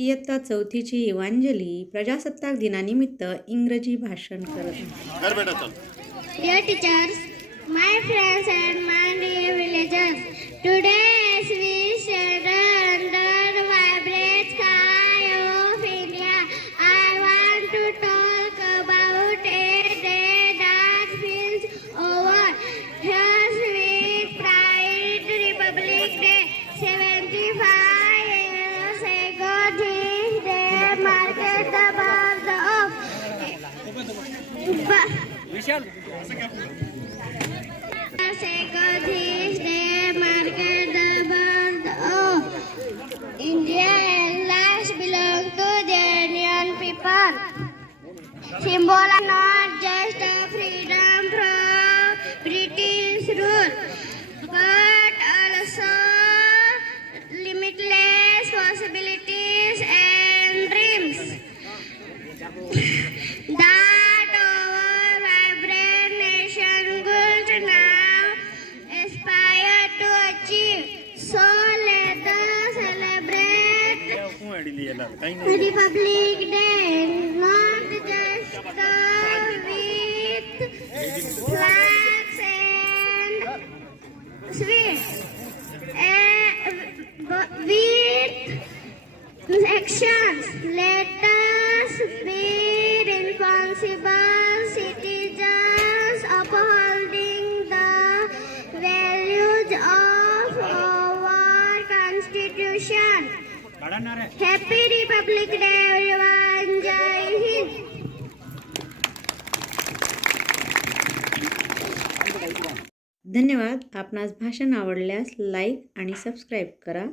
इयत्ता चौथीची इवांजली प्रजासत्ताक दिनानिमित्त इंग्रजी भाषण करत teachers my friends and my villagers today this day marked the birth of... Ba- Second this day marked the birth of India and last belong to the Indian people. Symbol of not just a that our vibrant nation could now aspire to achieve. So let us celebrate Republic Day, not just with flags and sweets, mission happy republic day everyone जय हिंद धन्यवाद. आपणास भाषण आवडल्यास like आणि subscribe करा.